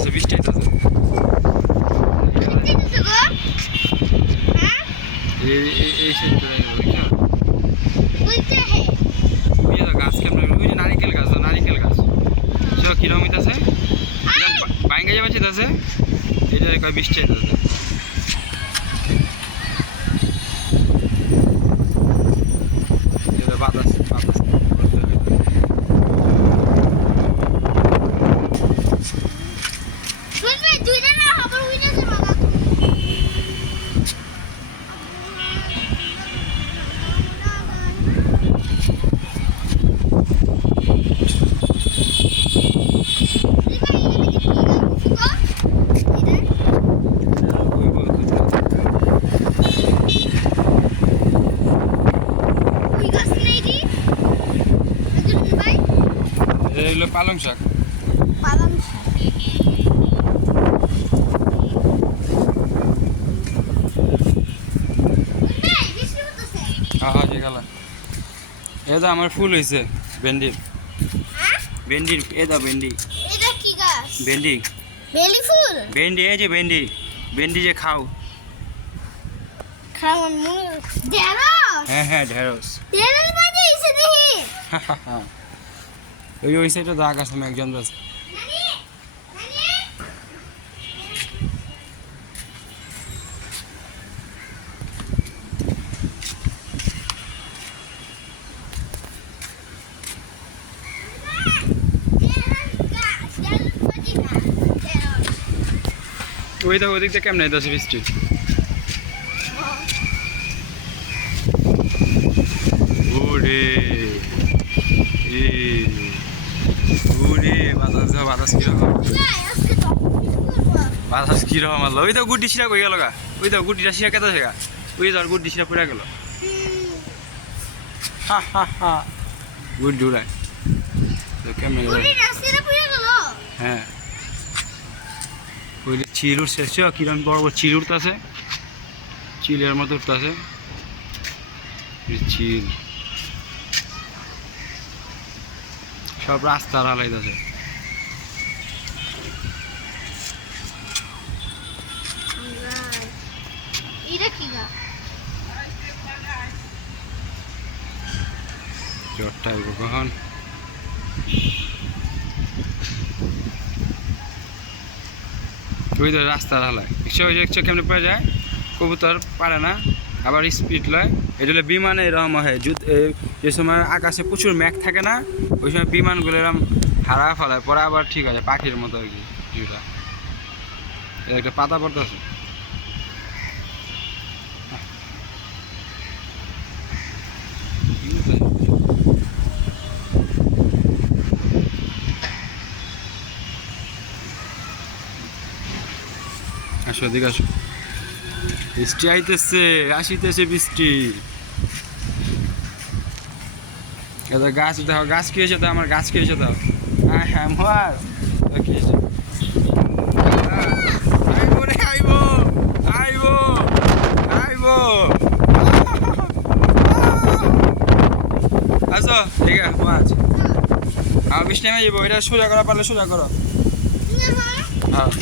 আইতাছে বৃষ্টি আইতাছে এই ওই যে গাছ কেমন নারিকেল গাছ নারিকেল গাছ সে কিরম হইতাছে বাইঙ্গা যাবে চিতাছে এটা কয় বৃষ্টি আইতাছে এটা বাতাস বাতাস ওই বলতে এটা হলো পালং শাক। হ্যাঁ হ্যাঁ এটা আমার ফুল হয়েছে ভেন্ডির। ভেন্ডির এ দা ভেন্ডি। এটা কি গাছ? ভেন্ডি। ফুল? ভেন্ডি এই যে ভেন্ডি। ভেন্ডি যে খাও। মনে ঢেঁড়স? হ্যাঁ হ্যাঁ ঢেঁড়স। ঢেঁড়স বাজে এসে দেখি ওই ওই সাইডে দাগ আছে আমি একজন আছে নানি নানি ওই তো ওদিক থেকে কেমন দশ বৃষ্টি ওরে। বাতাস কীরকম? বাতাস কীরকম ওই তো গুড্ডি শিরা কই গেল গা? ওই তো গুড্ডিটা শিরা কেটে গা? ওই তো আর গুড্ডি শিরা পুরা গেল। হা হা হা। গুড্ডি উড়ায়। তো কেমন গেল? হ্যাঁ। ওই যে চিল উঠছে সে কিরম বড় বড় চিল উঠতেছে চিলের মতো উঠতেছে চিল সব রাস্তার হালাইতেছে জ্বরটা ওই তো রাস্তার হালায় সে ওই কেমনে পড়ে যায় কবুতর পারে না আবার স্পিড লয় এটা বিমানে এরকম হয় যুদ্ধ যে সময় আকাশে প্রচুর ম্যাঘ থাকে না ওই সময় বিমানগুলো এরকম হারা ফেলায় পরে আবার ঠিক আছে, পাখির মতো আর কি একটা পাতা পড়তেছে। আসো এদিকে আসো। বৃষ্টি আইতেছে আসিতেছে বৃষ্টি। এটা গাছ দেখো গাছ কি হয়েছে তো? আমার গাছ কি হয়েছে তো? হ্যাঁ হ্যাঁ মার কি হয়েছে? আইবো রে আইবো আইবো আইবো। আসো ঠিক আছে। মাছ হ্যাঁ বৃষ্টি নেমে যাব এটা সোজা করা পারলে সোজা করো। হ্যাঁ।